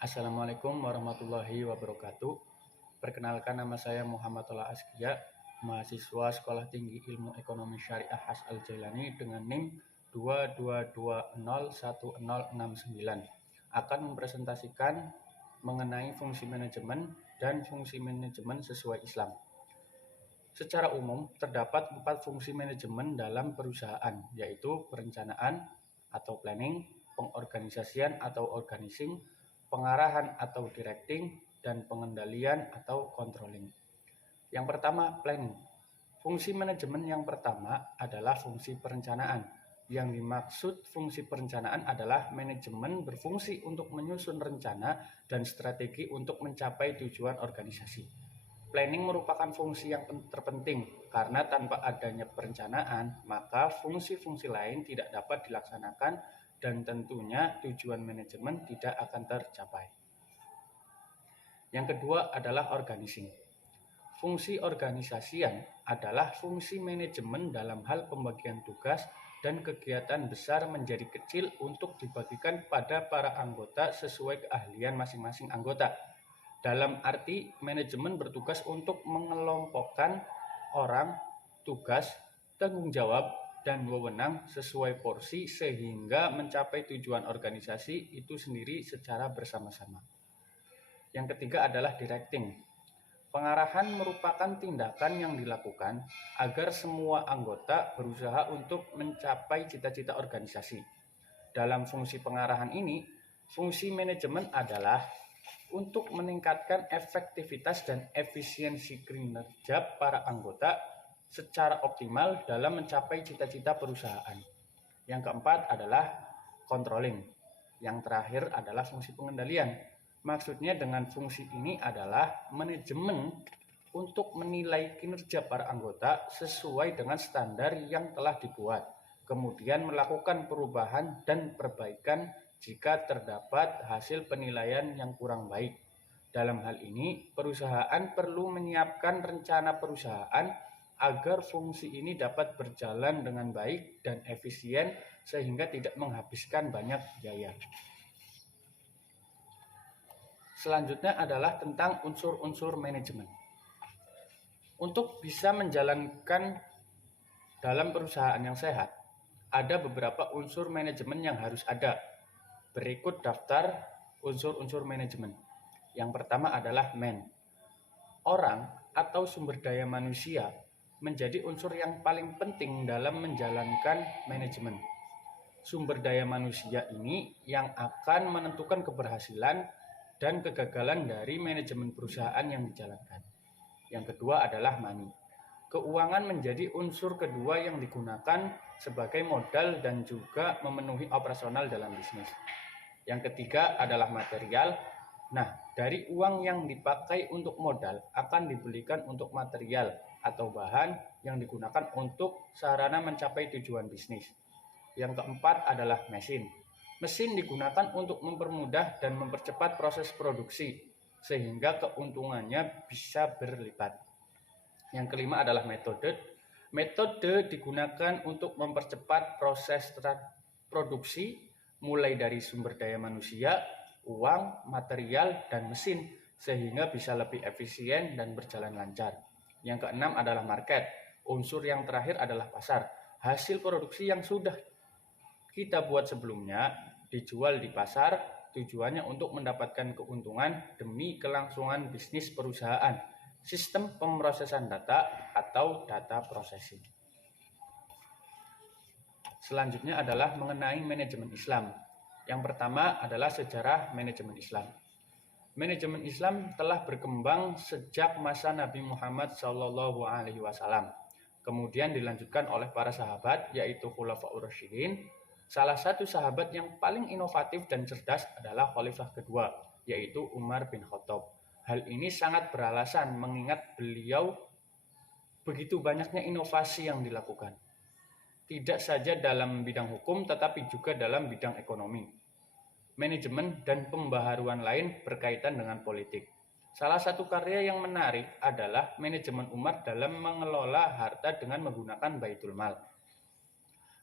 Assalamualaikum warahmatullahi wabarakatuh. Perkenalkan, nama saya Muhammad Tola Askia, mahasiswa Sekolah Tinggi Ilmu Ekonomi Syariah Has Al Jailani dengan NIM 222010069. Akan mempresentasikan mengenai fungsi manajemen dan fungsi manajemen sesuai Islam. Secara umum, terdapat 4 fungsi manajemen dalam perusahaan, yaitu perencanaan atau planning, pengorganisasian atau organizing, pengarahan atau directing, dan pengendalian atau controlling. Yang pertama, planning. Fungsi manajemen yang pertama adalah fungsi perencanaan. Yang dimaksud fungsi perencanaan adalah manajemen berfungsi untuk menyusun rencana dan strategi untuk mencapai tujuan organisasi. Planning merupakan fungsi yang terpenting karena tanpa adanya perencanaan, maka fungsi-fungsi lain tidak dapat dilaksanakan dan tentunya tujuan manajemen tidak akan tercapai. Yang kedua adalah organizing. Fungsi organisasian adalah fungsi manajemen dalam hal pembagian tugas dan kegiatan besar menjadi kecil untuk dibagikan pada para anggota sesuai keahlian masing-masing anggota. Dalam arti, manajemen bertugas untuk mengelompokkan orang, tugas, tanggung jawab, dan wewenang sesuai porsi sehingga mencapai tujuan organisasi itu sendiri secara bersama-sama. Yang ketiga adalah directing. Pengarahan merupakan tindakan yang dilakukan agar semua anggota berusaha untuk mencapai cita-cita organisasi. Dalam fungsi pengarahan ini, fungsi manajemen adalah untuk meningkatkan efektivitas dan efisiensi kinerja para anggota secara optimal dalam mencapai cita-cita perusahaan. Yang keempat adalah controlling. Yang terakhir adalah fungsi pengendalian. Maksudnya dengan fungsi ini adalah manajemen untuk menilai kinerja para anggota sesuai dengan standar yang telah dibuat, kemudian melakukan perubahan dan perbaikan jika terdapat hasil penilaian yang kurang baik. Dalam hal ini, perusahaan perlu menyiapkan rencana perusahaan agar fungsi ini dapat berjalan dengan baik dan efisien sehingga tidak menghabiskan banyak biaya. Selanjutnya adalah tentang unsur-unsur manajemen. Untuk bisa menjalankan dalam perusahaan yang sehat, ada beberapa unsur manajemen yang harus ada. Berikut daftar unsur-unsur manajemen. Yang pertama adalah man. Orang atau sumber daya manusia menjadi unsur yang paling penting dalam menjalankan manajemen. Sumber daya manusia ini yang akan menentukan keberhasilan dan kegagalan dari manajemen perusahaan yang dijalankan. Yang kedua adalah money. Keuangan menjadi unsur kedua yang digunakan sebagai modal dan juga memenuhi operasional dalam bisnis. Yang ketiga adalah material. Nah, dari uang yang dipakai untuk modal akan dibelikan untuk material atau bahan yang digunakan untuk sarana mencapai tujuan bisnis. Yang keempat adalah mesin. Mesin digunakan untuk mempermudah dan mempercepat proses produksi sehingga keuntungannya bisa berlipat. Yang kelima adalah metode. Metode digunakan untuk mempercepat proses produksi mulai dari sumber daya manusia, uang, material, dan mesin sehingga bisa lebih efisien dan berjalan lancar. Yang keenam adalah market. Unsur yang terakhir adalah pasar. Hasil produksi yang sudah kita buat sebelumnya dijual di pasar, tujuannya untuk mendapatkan keuntungan demi kelangsungan bisnis perusahaan. Sistem pemrosesan data atau data processing. Selanjutnya adalah mengenai manajemen Islam. Yang pertama adalah sejarah manajemen Islam. Manajemen Islam telah berkembang sejak masa Nabi Muhammad SAW. Kemudian dilanjutkan oleh para sahabat, yaitu Khulafaur Rasyidin. Salah satu sahabat yang paling inovatif dan cerdas adalah Khalifah kedua, yaitu Umar bin Khattab. Hal ini sangat beralasan mengingat beliau begitu banyaknya inovasi yang dilakukan. Tidak saja dalam bidang hukum, tetapi juga dalam bidang ekonomi, manajemen, dan pembaharuan lain berkaitan dengan politik. Salah satu karya yang menarik adalah manajemen Umar dalam mengelola harta dengan menggunakan Baitul Mal.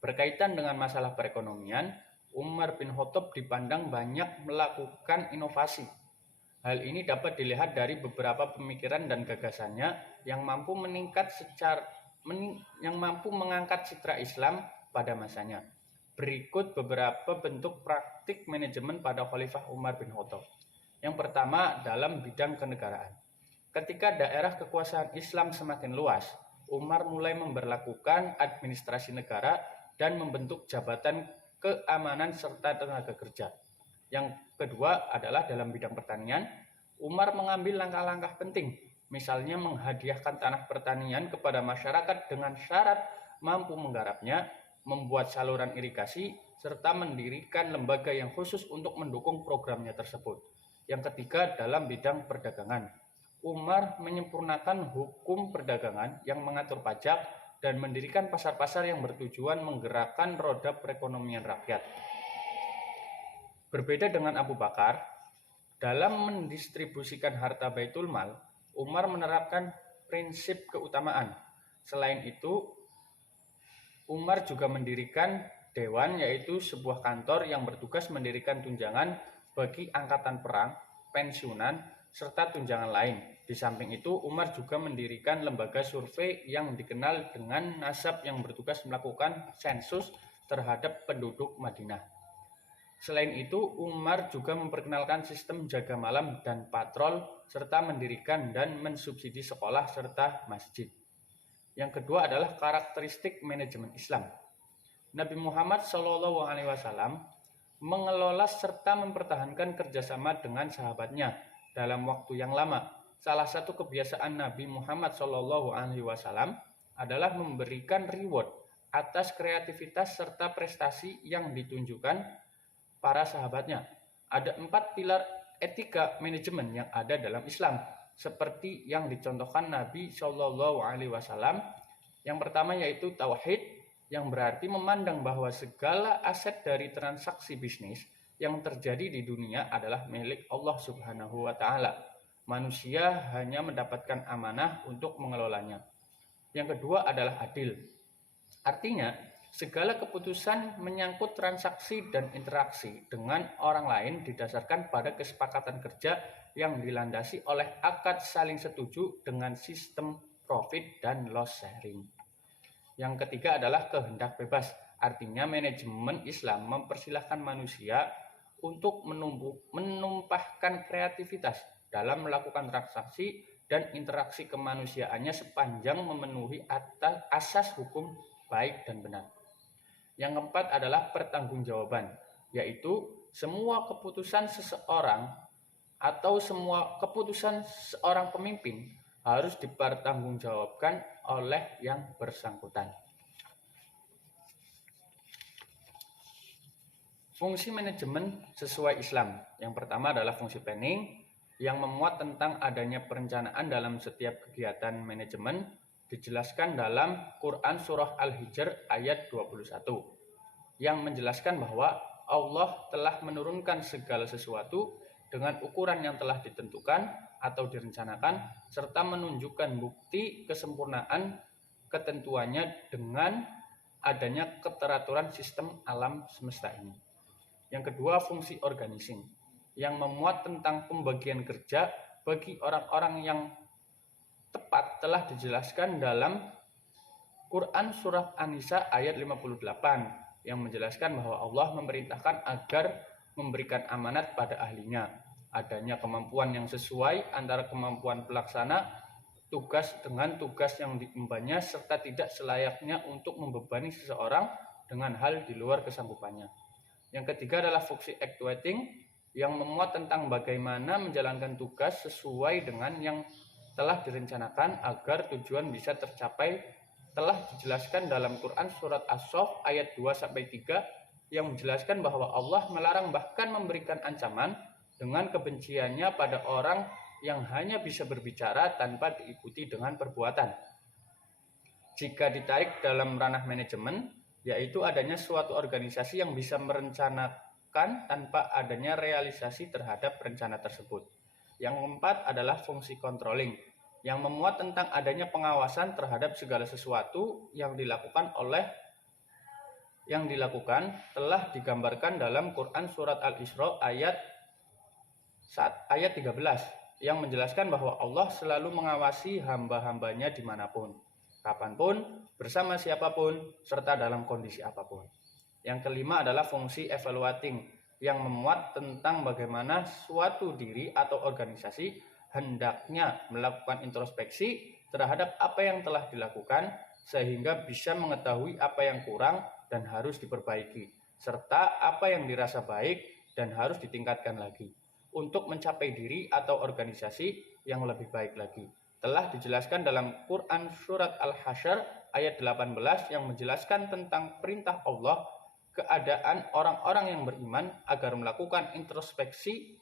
Berkaitan dengan masalah perekonomian, Umar bin Khattab dipandang banyak melakukan inovasi. Hal ini dapat dilihat dari beberapa pemikiran dan gagasannya yang mampu mengangkat citra Islam pada masanya. Berikut beberapa bentuk praktik manajemen pada Khalifah Umar bin Khattab. Yang pertama, dalam bidang kenegaraan. Ketika daerah kekuasaan Islam semakin luas, Umar mulai memberlakukan administrasi negara dan membentuk jabatan keamanan serta tenaga kerja. Yang kedua adalah dalam bidang pertanian, Umar mengambil langkah-langkah penting, misalnya menghadiahkan tanah pertanian kepada masyarakat dengan syarat mampu menggarapnya, membuat saluran irigasi, serta mendirikan lembaga yang khusus untuk mendukung programnya tersebut. Yang ketiga, dalam bidang perdagangan, Umar menyempurnakan hukum perdagangan yang mengatur pajak dan mendirikan pasar-pasar yang bertujuan menggerakkan roda perekonomian rakyat. Berbeda dengan Abu Bakar, dalam mendistribusikan harta Baitul Mal, Umar menerapkan prinsip keutamaan. Selain itu, Umar juga mendirikan dewan, yaitu sebuah kantor yang bertugas mendirikan tunjangan bagi angkatan perang, pensiunan, serta tunjangan lain. Di samping itu, Umar juga mendirikan lembaga survei yang dikenal dengan Nasab yang bertugas melakukan sensus terhadap penduduk Madinah. Selain itu, Umar juga memperkenalkan sistem jaga malam dan patrol, serta mendirikan dan mensubsidi sekolah serta masjid. Yang kedua adalah karakteristik manajemen Islam. Nabi Muhammad SAW mengelola serta mempertahankan kerjasama dengan sahabatnya dalam waktu yang lama. Salah satu kebiasaan Nabi Muhammad SAW adalah memberikan reward atas kreativitas serta prestasi yang ditunjukkan para sahabatnya. Ada 4 pilar etika manajemen yang ada dalam Islam, seperti yang dicontohkan Nabi SAW. Yang pertama yaitu tauhid, yang berarti memandang bahwa segala aset dari transaksi bisnis yang terjadi di dunia adalah milik Allah Subhanahu wa Ta'ala. Manusia hanya mendapatkan amanah untuk mengelolanya. Yang kedua adalah adil. Artinya, segala keputusan menyangkut transaksi dan interaksi dengan orang lain didasarkan pada kesepakatan kerja yang dilandasi oleh akad saling setuju dengan sistem profit dan loss sharing. Yang ketiga adalah kehendak bebas. Artinya manajemen Islam mempersilahkan manusia untuk menumpahkan kreativitas dalam melakukan transaksi dan interaksi kemanusiaannya sepanjang memenuhi asas hukum baik dan benar. Yang keempat adalah pertanggungjawaban, yaitu semua keputusan seseorang atau semua keputusan seorang pemimpin harus dipertanggungjawabkan oleh yang bersangkutan. Fungsi manajemen sesuai Islam. Yang pertama adalah fungsi planning, yang memuat tentang adanya perencanaan dalam setiap kegiatan manajemen, dijelaskan dalam Quran Surah Al-Hijr ayat 21, yang menjelaskan bahwa Allah telah menurunkan segala sesuatu dengan ukuran yang telah ditentukan atau direncanakan, serta menunjukkan bukti kesempurnaan ketentuannya dengan adanya keteraturan sistem alam semesta ini. Yang kedua, fungsi organizing, yang memuat tentang pembagian kerja bagi orang-orang yang tepat telah dijelaskan dalam Quran Surah An-Nisa ayat 58, yang menjelaskan bahwa Allah memerintahkan agar memberikan amanat pada ahlinya. Adanya kemampuan yang sesuai antara kemampuan pelaksana tugas dengan tugas yang diembannya, serta tidak selayaknya untuk membebani seseorang dengan hal di luar kesanggupannya. Yang ketiga adalah fungsi actuating, yang memuat tentang bagaimana menjalankan tugas sesuai dengan yang telah direncanakan agar tujuan bisa tercapai, telah dijelaskan dalam Quran Surat As-Saff ayat 2-3, yang menjelaskan bahwa Allah melarang bahkan memberikan ancaman dengan kebenciannya pada orang yang hanya bisa berbicara tanpa diikuti dengan perbuatan. Jika ditarik dalam ranah manajemen, yaitu adanya suatu organisasi yang bisa merencanakan tanpa adanya realisasi terhadap rencana tersebut. Yang keempat adalah fungsi controlling, yang memuat tentang adanya pengawasan terhadap segala sesuatu yang dilakukan oleh yang dilakukan telah digambarkan dalam Quran surat Al-Isra ayat 13 yang menjelaskan bahwa Allah selalu mengawasi hamba-hambanya dimanapun, kapanpun, bersama siapapun, serta dalam kondisi apapun. Yang kelima adalah fungsi evaluating yang memuat tentang bagaimana suatu diri atau organisasi hendaknya melakukan introspeksi terhadap apa yang telah dilakukan sehingga bisa mengetahui apa yang kurang dan harus diperbaiki, serta apa yang dirasa baik dan harus ditingkatkan lagi untuk mencapai diri atau organisasi yang lebih baik lagi. Telah dijelaskan dalam Quran surat Al-Hasyr ayat 18 yang menjelaskan tentang perintah Allah keadaan orang-orang yang beriman agar melakukan introspeksi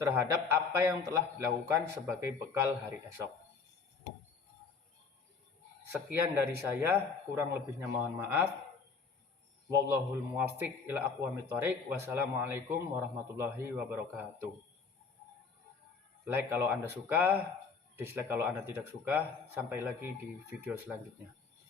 terhadap apa yang telah dilakukan sebagai bekal hari esok. Sekian dari saya, kurang lebihnya mohon maaf. Wallahul muwaffiq ila aqwamit thoriq. Wassalamualaikum warahmatullahi wabarakatuh. Like kalau Anda suka, dislike kalau Anda tidak suka. Sampai lagi di video selanjutnya.